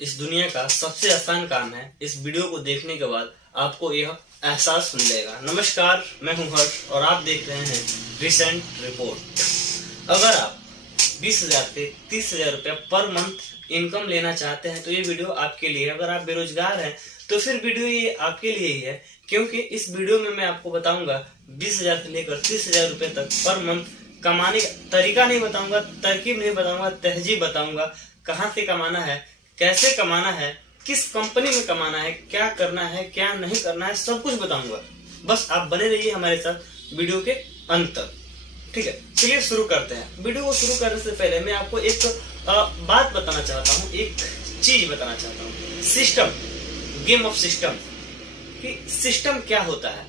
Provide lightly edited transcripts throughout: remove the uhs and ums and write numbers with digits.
इस दुनिया का सबसे आसान काम है। इस वीडियो को देखने के बाद आपको यह एहसास मिलेगा। नमस्कार, मैं हूं हर्ष और आप देख रहे हैं रिसेंट रिपोर्ट। अगर आप 20,000 से 30,000 रुपया पर मंथ इनकम लेना चाहते हैं तो ये वीडियो आपके लिए। अगर आप बेरोजगार हैं तो फिर वीडियो ये आपके लिए ही है, क्योंकि इस वीडियो में मैं आपको बताऊंगा 20,000 से लेकर 30,000 रुपये तक पर मंथ कमाने का तरीका नहीं बताऊंगा, तरकीब नहीं बताऊंगा, तहजीब बताऊंगा। कहाँ से कमाना है, कैसे कमाना है, किस कंपनी में कमाना है, क्या करना है, क्या नहीं करना है, सब कुछ बताऊंगा। बस आप बने रहिए हमारे साथ वीडियो के अंत तक। ठीक है, चलिए शुरू करते हैं। वीडियो को शुरू करने से पहले मैं आपको एक बात बताना चाहता हूँ, एक चीज बताना चाहता हूँ। सिस्टम, गेम ऑफ सिस्टम, कि सिस्टम क्या होता है,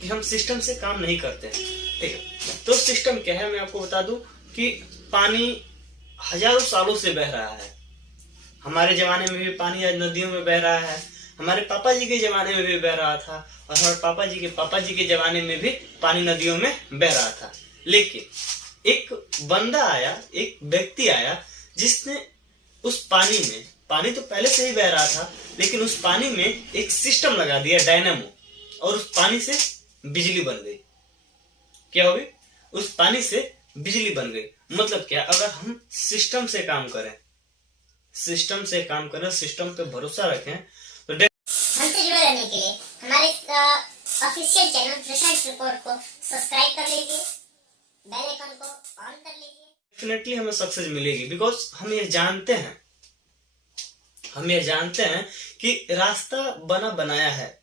कि हम सिस्टम से काम नहीं करते। ठीक है, तो सिस्टम क्या है मैं आपको बता दूं कि पानी हजारों सालों से बह रहा है। हमारे जमाने में भी पानी आज नदियों में बह रहा है, हमारे पापा जी के जमाने में भी बह रहा था, और हमारे पापा जी के जमाने में भी पानी नदियों में बह रहा था। लेकिन एक बंदा आया, एक व्यक्ति आया, जिसने उस पानी में, पानी तो पहले से ही बह रहा था, लेकिन उस पानी में एक सिस्टम लगा दिया, डायनामो, और उस पानी से बिजली बन गई। क्या होगी? उस पानी से बिजली बन गई। मतलब क्या? अगर हम सिस्टम से काम करें, सिस्टम से काम करें, सिस्टम पे भरोसा रखें तो हमसे जुड़े रहने के लिए हमारे ऑफिशियल चैनल रिसेंट रिपोर्ट को सब्सक्राइब कर लीजिए, बेल आइकन को ऑन कर लीजिए। डेफिनेटली हमें सक्सेस मिलेगी। बिकॉज हम ये जानते हैं कि रास्ता बना बनाया है।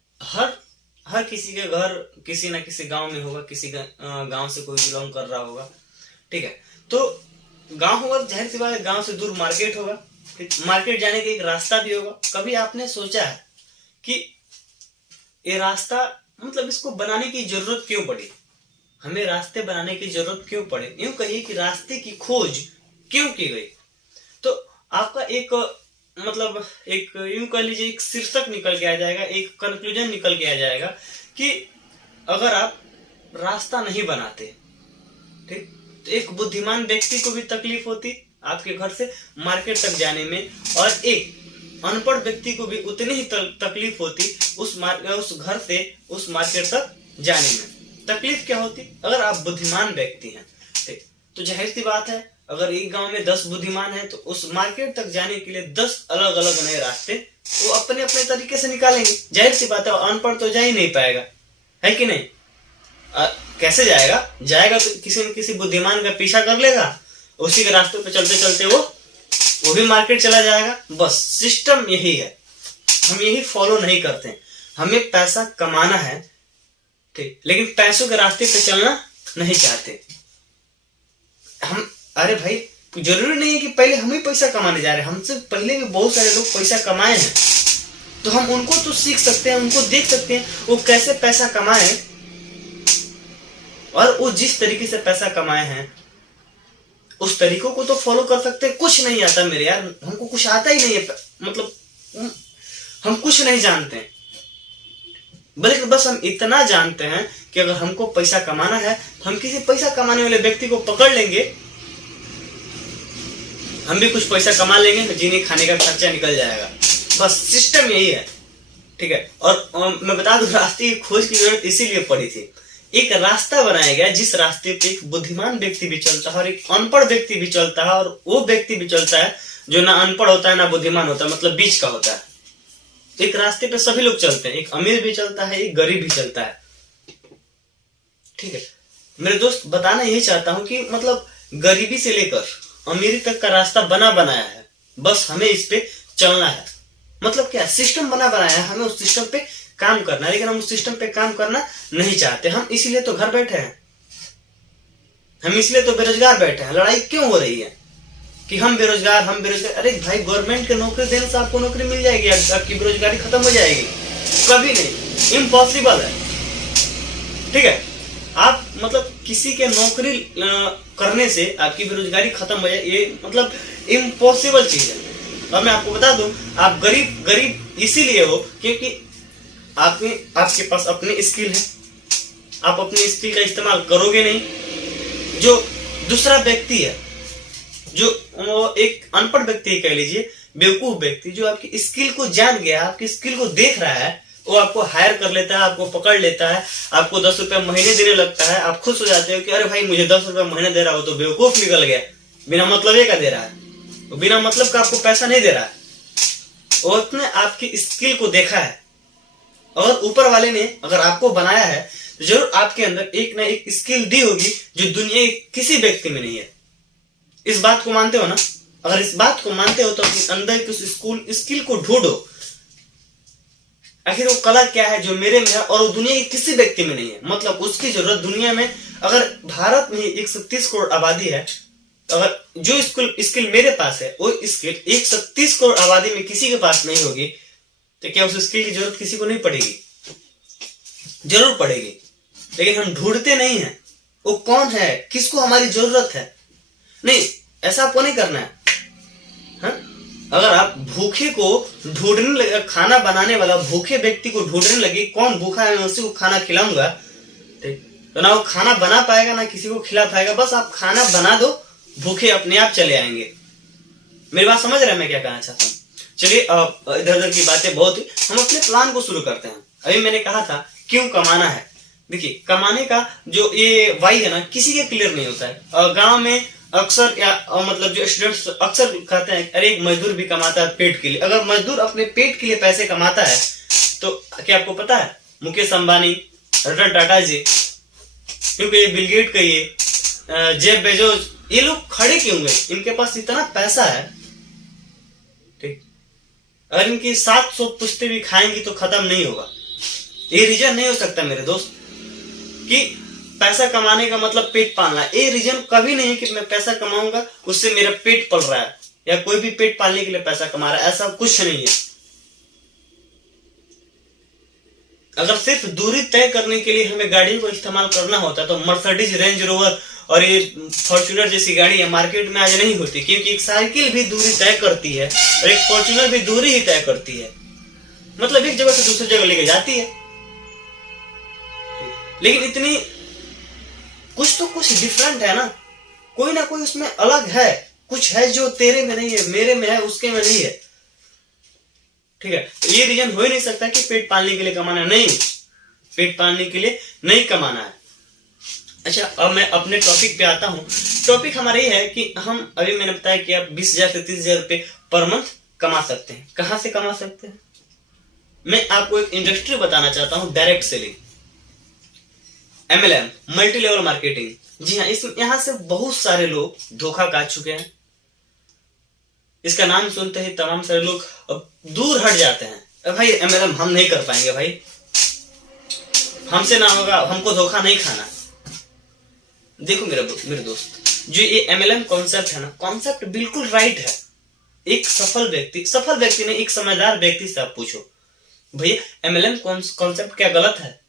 हर किसी के घर किसी ना किसी गांव में होगा, किसी गांव से कोई बिलोंग कर रहा होगा। ठीक है, तो गांव होगा, जाहिर सी बात है, गांव से दूर मार्केट होगा। मार्केट जाने का एक रास्ता भी होगा। कभी आपने सोचा है कि ये रास्ता, मतलब इसको बनाने की जरूरत क्यों पड़ी, हमें रास्ते बनाने की जरूरत क्यों पड़े, यूं कहिए कि रास्ते की खोज क्यों की गई? तो आपका एक, मतलब एक, यूं कह लीजिए, एक शीर्षक निकल के आ जाएगा, एक कंक्लूजन निकल के आ जाएगा कि अगर आप रास्ता नहीं बनाते, ठीक, तो एक बुद्धिमान व्यक्ति को भी तकलीफ होती आपके घर से मार्केट तक जाने में, और एक अनपढ़ व्यक्ति को भी उतनी ही तकलीफ होती उस घर से उस मार्केट तक जाने में। तकलीफ क्या होती? अगर आप बुद्धिमान व्यक्ति हैं, ठीक, तो जाहिर सी बात है, अगर एक गांव में 10 बुद्धिमान है तो उस मार्केट तक जाने के लिए 10 अलग अलग नए रास्ते वो अपने अपने तरीके से निकालेंगे। जाहिर सी बात है, अनपढ़ तो जा ही नहीं पाएगा, है कि नहीं? कैसे जाएगा? जाएगा तो किसी न किसी बुद्धिमान का पीछा कर लेगा, उसी के रास्ते पे चलते चलते वो भी मार्केट चला जाएगा। बस सिस्टम यही है, हम यही फॉलो नहीं करते। हमें पैसा कमाना है, ठीक, लेकिन पैसों के रास्ते पे चलना नहीं चाहते हम। अरे भाई, जरूरी नहीं है कि पहले हम ही पैसा कमाने जा रहे हैं, हमसे पहले भी बहुत सारे लोग पैसा कमाए हैं, तो हम उनको तो सीख सकते हैं, उनको देख सकते हैं वो कैसे पैसा कमाए, और वो जिस तरीके से पैसा कमाए हैं उस तरीकों को तो फॉलो कर सकते हैं। कुछ नहीं आता मेरे यार, हमको कुछ आता ही नहीं है, मतलब हम कुछ नहीं जानते, बल्कि बस हम इतना जानते हैं कि अगर हमको पैसा कमाना है तो हम किसी पैसा कमाने वाले व्यक्ति को पकड़ लेंगे, हम भी कुछ पैसा कमा लेंगे, जीने खाने का खर्चा निकल जाएगा। बस सिस्टम यही है। ठीक है, और मैं बता दूं, रास्ते की खोज की जरूरत इसीलिए पड़ी थी। एक रास्ता बनाया गया जिस रास्ते पे एक बुद्धिमान व्यक्ति भी चलता है और एक अनपढ़ व्यक्ति भी चलता है, और वो व्यक्ति भी चलता है जो ना अनपढ़ होता है ना बुद्धिमान होता है, मतलब बीच का होता है। एक रास्ते पे सभी लोग चलते हैं, एक अमीर भी चलता है, एक गरीब भी चलता है। ठीक है मेरे दोस्त, बताना यही चाहता हूं कि मतलब गरीबी से लेकर अमीरी तक का रास्ता बना बनाया है, बस हमें इस पे चलना है। मतलब क्या? सिस्टम बना बनाया है, हमें उस सिस्टम पे काम करना है, लेकिन हम उस सिस्टम पे काम करना नहीं चाहते। हम इसीलिए तो घर बैठे हैं, हम इसलिए तो बेरोजगार बैठे हैं। लड़ाई क्यों हो रही है कि हम बेरोजगार। अरे भाई, गवर्नमेंट के नौकरी देने से आपको नौकरी मिल जाएगी, आपकी बेरोजगारी खत्म हो जाएगी? कभी नहीं, इम्पॉसिबल है। ठीक है, आप मतलब किसी के नौकरी करने से आपकी बेरोजगारी खत्म हो जाए, ये मतलब इम्पॉसिबल चीज है। और मैं आपको बता दूं, आप गरीब इसीलिए हो क्योंकि आपके पास अपनी स्किल है, आप अपनी स्किल का इस्तेमाल करोगे नहीं। जो दूसरा व्यक्ति है, जो एक अनपढ़ व्यक्ति कह लीजिए, बेवकूफ व्यक्ति जो आपकी स्किल को जान गया, आपकी स्किल को देख रहा है, वो आपको हायर कर लेता है, आपको पकड़ लेता है, आपको 10 रुपया महीने देने लगता है। आप खुश हो जाते हो कि अरे भाई मुझे 10 रुपया महीने दे रहा हो, तो बेवकूफ निकल गया, बिना मतलब का दे रहा है, तो बिना मतलब का आपको पैसा नहीं दे रहा है। और उसने आपकी स्किल को देखा है, और ऊपर वाले ने अगर आपको बनाया है तो जरूर आपके अंदर एक ना एक स्किल दी होगी जो दुनिया के किसी व्यक्ति में नहीं है। इस बात को मानते हो ना? अगर इस बात को मानते हो तो अपने अंदर की उस स्किल को ढूंढो, आखिर वो कला क्या है जो मेरे में है और वो दुनिया के किसी व्यक्ति में नहीं है। मतलब उसकी जरूरत दुनिया में, अगर भारत में 130 करोड़ आबादी है, अगर जो स्किल मेरे पास है वो स्किल 130 करोड़ आबादी में किसी के पास नहीं होगी, तो क्या उस स्किल की जरूरत किसी को नहीं पड़ेगी? जरूर पड़ेगी, लेकिन हम ढूंढते नहीं हैं वो कौन है, किसको हमारी जरूरत है। नहीं, ऐसा आपको नहीं करना है। हाँ? अगर आप भूखे को ढूंढने लगे, खाना बनाने वाला भूखे व्यक्ति को ढूंढने लगे कौन भूखा है, मैं उसी को खाना खिलाऊंगा, ठीक, तो ना वो खाना बना पाएगा ना किसी को खिला पाएगा। बस आप खाना बना दो, भूखे अपने आप चले आएंगे। मेरी बात समझ रहे हैं मैं क्या कहना चाहता हूँ? चलिए इधर उधर की बातें बहुत हुई, हम अपने प्लान को शुरू करते हैं। अभी मैंने कहा था क्यों कमाना है। देखिए, कमाने का जो ये वाई है ना, किसी के क्लियर नहीं होता है। गांव में अक्सर या मतलब जो स्टूडेंट्स अक्सर कहते हैं अरे एक मजदूर भी कमाता है पेट के लिए। अगर मजदूर अपने पेट के लिए पैसे कमाता है तो क्या आपको पता है मुकेश अंबानी, रतन टाटा जी, क्योंकि ये बिल गेट कहिए, जेफ बेजोस, ये लोग खड़े क्यों हुए? इनके पास इतना पैसा है, ठीक, अगर इनकी 700 पुश्ते भी खाएंगी तो खत्म नहीं होगा। ये रीजन नहीं हो सकता मेरे दोस्त कि पैसा कमाने का मतलब पेट पालना। ये रीजन कभी नहीं है कि मैं पैसा कमाऊंगा उससे मेरा पेट पल रहा है, या कोई भी पेट पालने के लिए पैसा कमा रहा है, ऐसा कुछ नहीं है। अगर सिर्फ दूरी तय करने के लिए हमें गाड़ी को इस्तेमाल करना होता तो मर्सिडीज, रेंज रोवर और ये फॉर्च्यूनर जैसी गाड़ी मार्केट में आज नहीं होती, क्योंकि एक साइकिल भी दूरी तय करती है और एक फॉर्च्यूनर भी दूरी ही तय करती है। मतलब एक जगह से दूसरी जगह लेके जाती है, लेकिन इतनी कुछ तो कुछ डिफरेंट है ना, कोई ना कोई उसमें अलग है, कुछ है जो तेरे में नहीं है, मेरे में है, उसके में नहीं है, ठीक है। तो ये रीजन हो ही नहीं सकता कि पेट पालने के लिए कमाना, नहीं, पेट पालने के लिए नहीं कमाना है। अच्छा, अब मैं अपने टॉपिक पे आता हूं। टॉपिक हमारा ये है कि हम अभी मैंने बताया कि आप 20,000 से 30,000 रुपए पर मंथ कमा सकते हैं। कहां से कमा सकते हैं? मैं आपको एक इंडस्ट्री बताना चाहता हूं, direct selling, MLM, multi level marketing. जी हाँ, यहां से बहुत सारे लोग धोखा खा चुके हैं। इसका नाम सुनते ही तमाम सारे लोग अब दूर हट जाते हैं। भाई MLM हम नहीं कर पाएंगे, भाई हमसे ना होगा, हमको धोखा नहीं खाना। देखो मेरे दोस्त, जो ये MLM कॉन्सेप्ट है ना, कॉन्सेप्ट बिल्कुल राइट है। एक सफल व्यक्ति ने एक समझदार व्यक्ति से आप पूछो भैया MLM कॉन्सेप्ट क्या गलत है,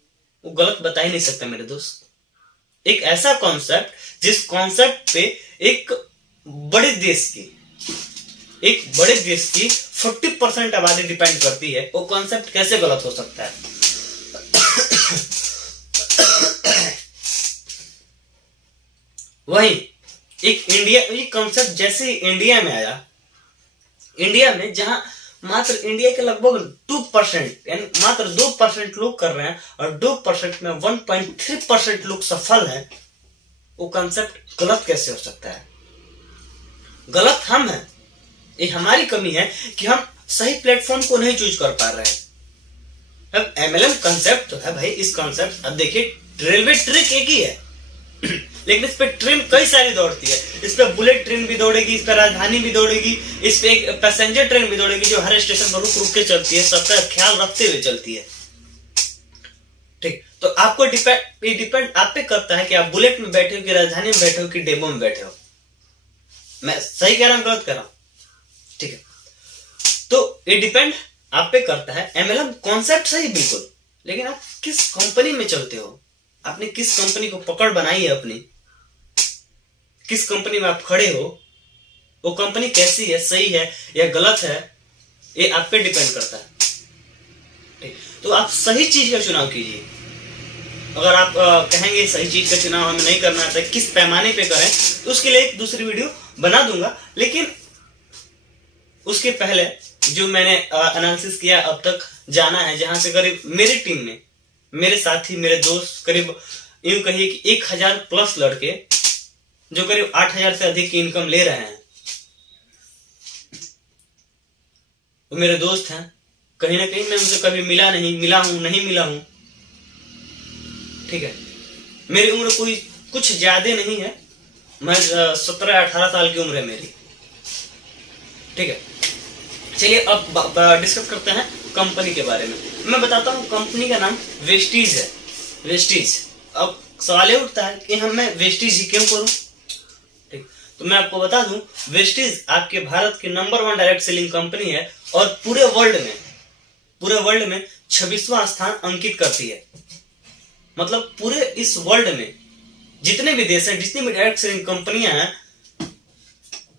वो गलत बता ही नहीं सकता मेरे दोस्त। एक ऐसा कॉन्सेप्ट जिस कॉन्सेप्ट पे एक बड़े देश की 40% आबादी डिपेंड करती है, वो कॉन्सेप्ट कैसे गलत हो सकता है? वही एक कॉन्सेप्ट जैसे इंडिया में आया, इंडिया में जहां मात्र इंडिया के लगभग 2% यानी मात्र 2% लोग कर रहे हैं और 2% में 1.3% लोग सफल हैं, वो कॉन्सेप्ट गलत कैसे हो सकता है? गलत हम हैं, ये हमारी कमी है कि हम सही प्लेटफॉर्म को नहीं चूज कर पा रहे हैं। अब MLM कॉन्सेप्ट तो है भाई, इस कॉन्सेप्ट, अब देखिए रेलवे ट्रैक एक ही है लेकिन इस पे ट्रेन कई सारी दौड़ती है। इस पे बुलेट ट्रेन भी दौड़ेगी, इस पे राजधानी भी दौड़ेगी, इस पे एक पैसेंजर ट्रेन भी दौड़ेगी जो हर स्टेशन पर रुक रुक के चलती है, सबका ख्याल रखते हुए चलती है, ठीक। तो आपको डिपेंड आप पे करता है कि आप बुलेट में बैठे हो कि राजधानी में बैठे हो कि डेमो में बैठे हो। मैं सही कह रहा हूं गलत कह रहा हूं? ठीक है, तो ये डिपेंड आप पे करता है। MLM कॉन्सेप्ट सही बिल्कुल, लेकिन आप किस कंपनी में चलते हो, आपने किस कंपनी को पकड़ बनाई है अपनी, किस कंपनी में आप खड़े हो, वो कंपनी कैसी है, सही है या गलत है, ये आप पे डिपेंड करता है। तो आप सही चीज का चुनाव कीजिए। अगर आप कहेंगे सही चीज का चुनाव हमें नहीं करना आता, किस पैमाने पे करें, तो उसके लिए एक दूसरी वीडियो बना दूंगा। लेकिन उसके पहले जो मैंने एनालिसिस किया अब तक जाना है, जहां से करीब मेरी टीम में मेरे साथी मेरे दोस्त करीब यूं कहिए कि 1000 प्लस लड़के जो करीब 8000 से अधिक की इनकम ले रहे हैं, वो मेरे दोस्त हैं। कहीं ना कहीं मैं उनसे कभी मिला नहीं हूं। ठीक है, मेरी उम्र कोई कुछ ज्यादा नहीं है, मैं 17-18 साल की उम्र है मेरी। ठीक है, चलिए अब डिस्कस करते हैं कंपनी के बारे में। मैं बताता हूँ, कंपनी का नाम वेस्टीज है। वेस्टीज। अब सवाल ये उठता है कि मैं वेस्टीज ही क्यों करूं। ठीक, तो मैं आपको बता दूं, वेस्टीज आपके भारत की नंबर 1 डायरेक्ट सेलिंग कंपनी है और पूरे वर्ल्ड में 26वां स्थान अंकित करती है। मतलब पूरे इस वर्ल्ड में जितने भी देश हैं, जितनी भी डायरेक्ट सेलिंग कंपनियां हैं,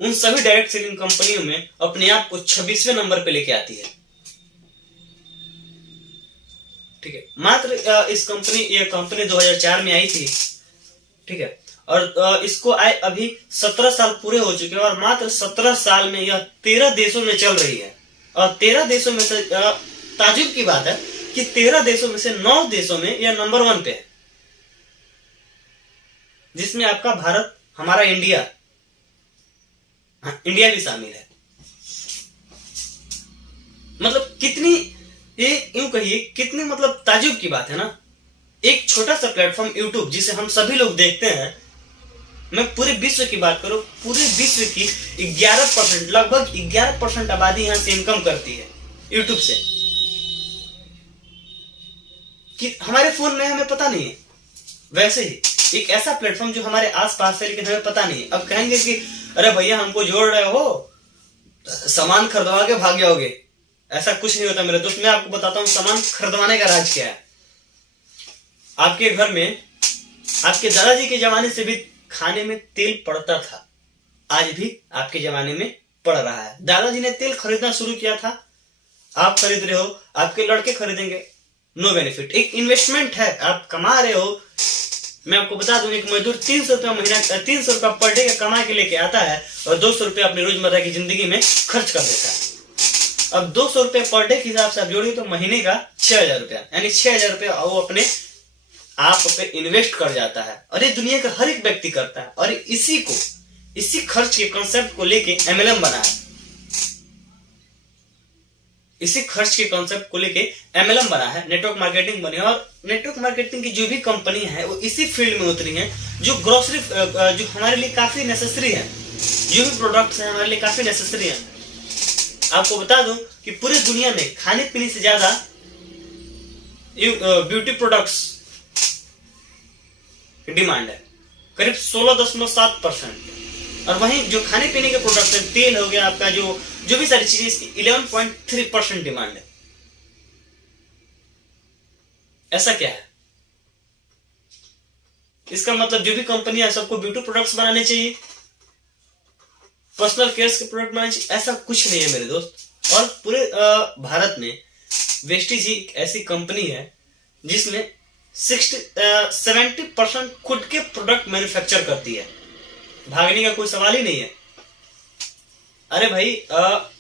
उन सभी डायरेक्ट सेलिंग कंपनियों में अपने आप को 26वें नंबर पे लेके आती है। ठीक है, मात्र ये कंपनी 2004 में आई थी। ठीक है, और इसको आए अभी 17 साल पूरे हो चुके हैं और मात्र 17 साल में यह 13 देशों में चल रही है। और 13 देशों में से ताजुब की बात है कि 13 देशों में से 9 देशों में यह नंबर 1 पे है, जिसमें आपका भारत, हमारा इंडिया भी शामिल है। मतलब कितनी, ये यूं कहिए कितनी मतलब ताजुब की बात है ना। एक छोटा सा प्लेटफॉर्म यूट्यूब, जिसे हम सभी लोग देखते हैं, मैं पूरे विश्व की बात करूं, पूरे विश्व की 11%, लगभग 11% आबादी यहां से इनकम करती है यूट्यूब से। कि हमारे फोन में हमें पता नहीं है। वैसे ही एक ऐसा प्लेटफॉर्म जो हमारे आसपास है लेकिन हमें पता नहीं है। अब कहेंगे कि अरे भैया हमको जोड़ रहे हो, सामान खरीदवा के भाग जाओगे। ऐसा कुछ नहीं होता मेरे दोस्त। मैं आपको बताता हूं सामान खरीदवाने का राज क्या है। आपके घर में, आपके दादाजी के जमाने से भी खाने में तेल पड़ता था, आज भी आपके जमाने में पड़ रहा है। दादाजी ने तेल खरीदना शुरू किया था, आप खरीद रहे हो, आपके लड़के खरीदेंगे, नो बेनिफिट। एक इन्वेस्टमेंट है, आप कमा रहे हो। मैं आपको बता दूं, एक मजदूर 300 रुपया महीना, 300 रुपया पर डे का कमा के लेके आता है और 200 रुपया अपनी रोजमर्रा की जिंदगी में खर्च कर देता है। अब 200 रुपये पर डे के हिसाब से आप जोड़िए तो महीने का 6000 रुपया, यानी 6000 रुपया वो अपने आप पे इन्वेस्ट कर जाता है। और ये दुनिया का हर एक व्यक्ति करता है। और इसी खर्च के कॉन्सेप्ट को लेके MLM बना है। इसी खर्च के कॉन्सेप्ट को लेके MLM बना है, नेटवर्क मार्केटिंग बनी है। और नेटवर्क मार्केटिंग की जो भी कंपनी है वो इसी फील्ड में उतरी है, जो ग्रोसरी, जो हमारे लिए काफी नेसेसरी है। जो भी प्रोडक्ट्स हैं हमारे लिए काफी नेसेसरी है। आपको बता दूं कि पूरी दुनिया में खाने पीने से ज्यादा ब्यूटी प्रोडक्ट्स डिमांड है, करीब 16.7%। और वहीं जो खाने पीने के प्रोडक्ट्स हैं, तेल हो गया आपका, जो भी सारी चीजें, इसकी 11.3% डिमांड है। ऐसा क्या है? इसका मतलब जो भी कंपनियां, सबको ब्यूटी प्रोडक्ट्स बनाने चाहिए, पर्सनल केयर के प्रोडक्ट बनाने चाहिए, ऐसा कुछ नहीं है मेरे दोस्त। और पूरे भारत में वेस्टीज ही ऐसी कंपनी है जिसमें 70% खुद के प्रोडक्ट मैन्युफैक्चर करती है। भागने का कोई सवाल ही नहीं है। अरे भाई,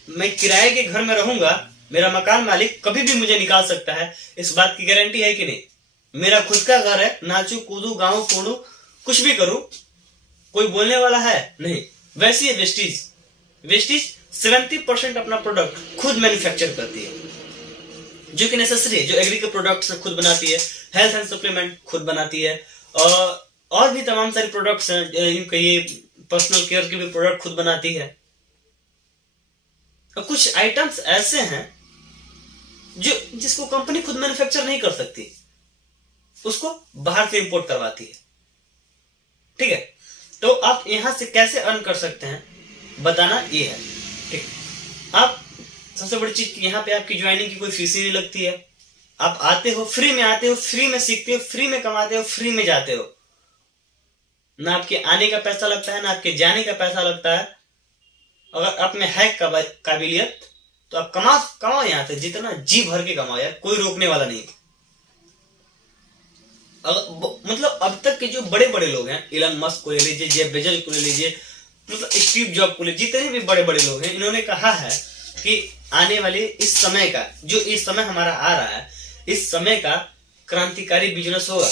मैं किराए के घर में रहूंगा, मेरा मकान मालिक कभी भी मुझे निकाल सकता है, इस बात की गारंटी है कि नहीं? मेरा खुद का घर है, नाचू कूदू गाँव फोड़ू कुछ भी करूं, कोई बोलने वाला है नहीं। वैसी है वेस्टीज 70% अपना प्रोडक्ट खुद मैन्युफैक्चर करती है, जो कि नेसेसरी है। जो एग्री के प्रोडक्ट्स खुद बनाती है, हेल्थ एंड सप्लीमेंट खुद बनाती है, और भी तमाम सारे प्रोडक्ट्स हैं, कहिए पर्सनल केयर के भी प्रोडक्ट खुद बनाती है। और कुछ आइटम्स ऐसे हैं जिसको कंपनी खुद मैन्युफैक्चर नहीं कर सकती, उसको बाहर से इंपोर्ट करवाती है। ठीक है, तो आप यहां से कैसे अर्न कर सकते हैं बताना ये है। ठीक, आप सबसे बड़ी चीज, यहाँ पे आपकी ज्वाइनिंग की कोई फीस ही नहीं लगती है। आप आते हो, फ्री में आते हो, फ्री में सीखते हो, फ्री में कमाते हो, फ्री में जाते हो। ना आपके आने का पैसा लगता है, ना आपके जाने का पैसा लगता है। अगर आप में है काबिलियत तो आप कमाओ यहां से, जितना जी भर के कमाओ यार, कोई रोकने वाला नहीं। मतलब अब तक के जो बड़े बड़े लोग हैं, इलन मस्क को ले लीजिए, जेफ बेजोस को ले लीजिए, मतलब स्टीव जॉब को ले, जितने भी बड़े बड़े लोग हैं, इन्होंने कहा है कि आने वाले इस समय का, जो इस समय हमारा आ रहा है, इस समय का क्रांतिकारी बिजनेस होगा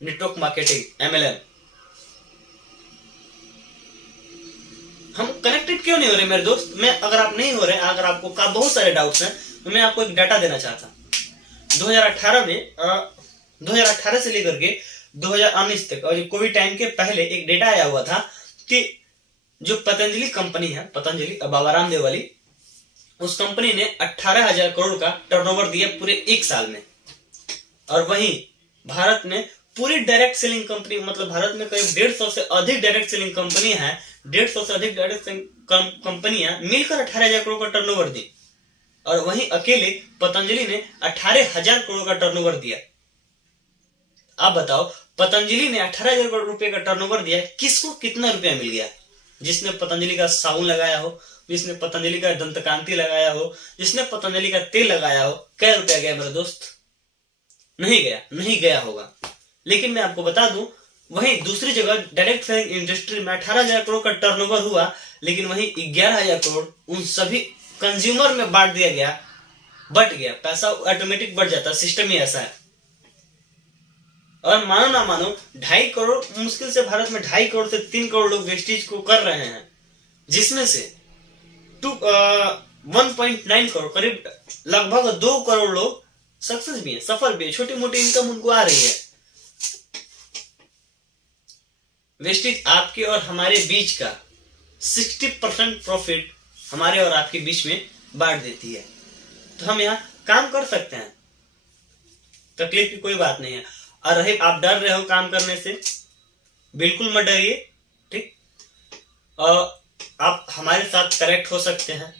नेटवर्क मार्केटिंग, MLM। हम कनेक्टेड क्यों नहीं हो रहे मेरे दोस्त? मैं, अगर आप नहीं हो रहे, अगर आपको बहुत सारे डाउट्स हैं, तो मैं आपको एक डाटा देना चाहता हूँ। 2018 से लेकर के 2019 तक, और कोविड टाइम के पहले एक डेटा आया हुआ था कि जो पतंजलि कंपनी है, पतंजलि बाबा रामदेव वाली, उस कंपनी ने 18,000 करोड़ का टर्नओवर दिया पूरे एक साल में। और वहीं भारत में पूरी डायरेक्ट सेलिंग कंपनी, मतलब भारत में करीब 150 से अधिक डायरेक्ट सेलिंग कंपनी है, 150 से अधिक डायरेक्ट कंपनियां मिलकर 18,000 करोड़ का टर्नओवर दी। और वहीं अकेले पतंजलि ने 18,000 करोड़ का टर्नओवर दिया। आप बताओ, पतंजलि ने 18,000 करोड़ रुपए का टर्नओवर दिया, किसको कितना रुपया मिल गया? जिसने पतंजलि का साबुन लगाया हो, जिसने पतंजलि का दंतकांति लगाया हो, जिसने पतंजलि का तेल लगाया हो, क्या रुपया गया मेरे दोस्त? नहीं गया, नहीं गया होगा। लेकिन मैं आपको बता दूं, वहीं दूसरी जगह डायरेक्ट सेलिंग इंडस्ट्री में 18,000 करोड़ का टर्नओवर हुआ, लेकिन वहीं 11,000 करोड़ उन सभी कंज्यूमर में बांट दिया गया, बट गया। पैसा ऑटोमेटिक बढ़ जाता, सिस्टम ही ऐसा है। और मानो ना मानो 2.5 करोड़, मुश्किल से भारत में 2.5 करोड़ से 3 करोड़ लोग वेस्टेज को कर रहे हैं, जिसमें से 1.9 करोड़, करीब लगभग 2 करोड़ लोग सक्सेस भी है, सफल भी है, छोटी मोटी इनकम उनको आ रही है। वेस्टेज आपके और हमारे बीच का 60% प्रॉफिट हमारे और आपके बीच में बांट देती है। तो हम यहाँ काम कर सकते हैं, तकलीफ की कोई बात नहीं है। और रहे आप डर रहे हो काम करने से, बिल्कुल मत डरिए, ठीक। आप हमारे साथ कनेक्ट हो सकते हैं।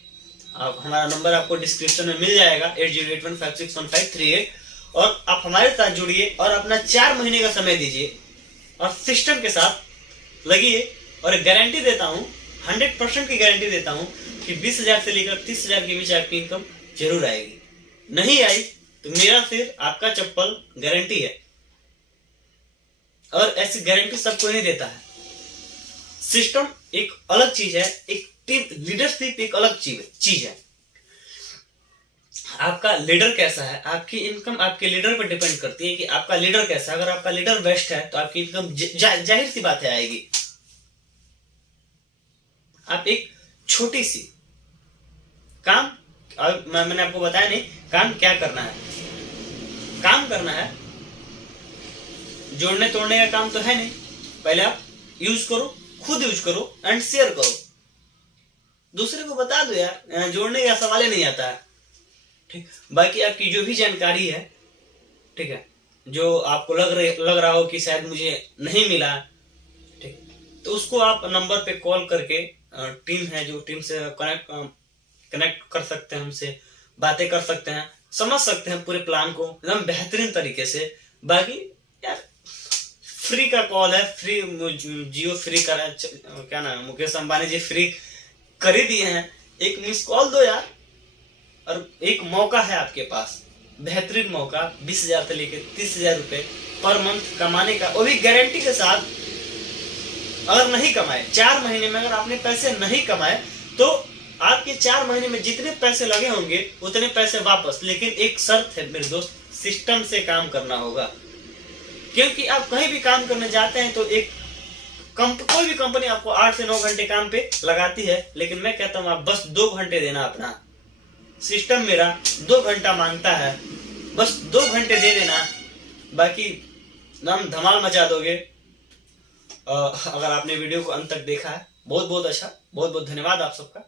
आप, हमारा नंबर आपको डिस्क्रिप्शन में मिल जाएगा, 8081561538, और आप हमारे साथ जुड़िए और अपना 4 महीने का समय दीजिए और सिस्टम के साथ लगिए। और गारंटी देता हूं, 100% की गारंटी देता हूं कि 20,000 से लेकर 30,000 के बीच आपकी इनकम जरूर आएगी। नहीं आई तो मेरा सिर आपका चप्पल, गारंटी है। और ऐसी गारंटी सब कोई नहीं देता है। सिस्टम एक अलग चीज है, एक टीम लीडरशिप एक अलग चीज है। आपका लीडर कैसा है, आपकी इनकम आपके लीडर पर डिपेंड करती है कि आपका लीडर कैसा है। अगर आपका लीडर बेस्ट है तो आपकी इनकम जाहिर सी बात है आएगी। आप एक छोटी सी काम, मैंने आपको बताया नहीं काम क्या करना है। काम करना है, जोड़ने तोड़ने का काम तो है नहीं। पहले आप यूज करो, खुद यूज करो एंड शेयर करो, दूसरे को बता दो यार, जोड़ने का सवाल ही नहीं आता है, ठीक। बाकी आपकी जो भी जानकारी है, ठीक है, जो आपको लग रहा हो कि शायद मुझे नहीं मिला, ठीक, तो उसको आप नंबर पे कॉल करके, टीम है जो टीम से कनेक्ट कर सकते हैं, हमसे बातें कर सकते हैं, समझ सकते हैं पूरे प्लान को एकदम बेहतरीन तरीके से। बाकी यार फ्री का कॉल है, फ्री, जियो फ्री का, क्या नाम है, मुकेश अंबानी जी फ्री कर ही दिए हैं। एक मिस कॉल दो यार, और एक मौका है आपके पास, बेहतरीन मौका, 20,000 से लेकर 30,000 रुपए पर मंथ कमाने का, वो भी गारंटी के साथ। अगर नहीं कमाए 4 महीने में, अगर आपने पैसे नहीं कमाए तो आपके 4 महीने में जितने पैसे लगे होंगे उतने पैसे वापस। लेकिन एक शर्त है मेरे दोस्त, सिस्टम से काम करना होगा। क्योंकि आप कहीं भी काम करने जाते हैं तो एक कोई भी कंपनी आपको 8 से 9 घंटे काम पे लगाती है, लेकिन मैं कहता हूं आप बस 2 घंटे देना अपना। सिस्टम मेरा 2 घंटा मांगता है, बस 2 घंटे दे देना, बाकी हम धमाल मचा दोगे। अगर आपने वीडियो को अंत तक देखा है, बहुत बहुत अच्छा, बहुत बहुत धन्यवाद आप सबका।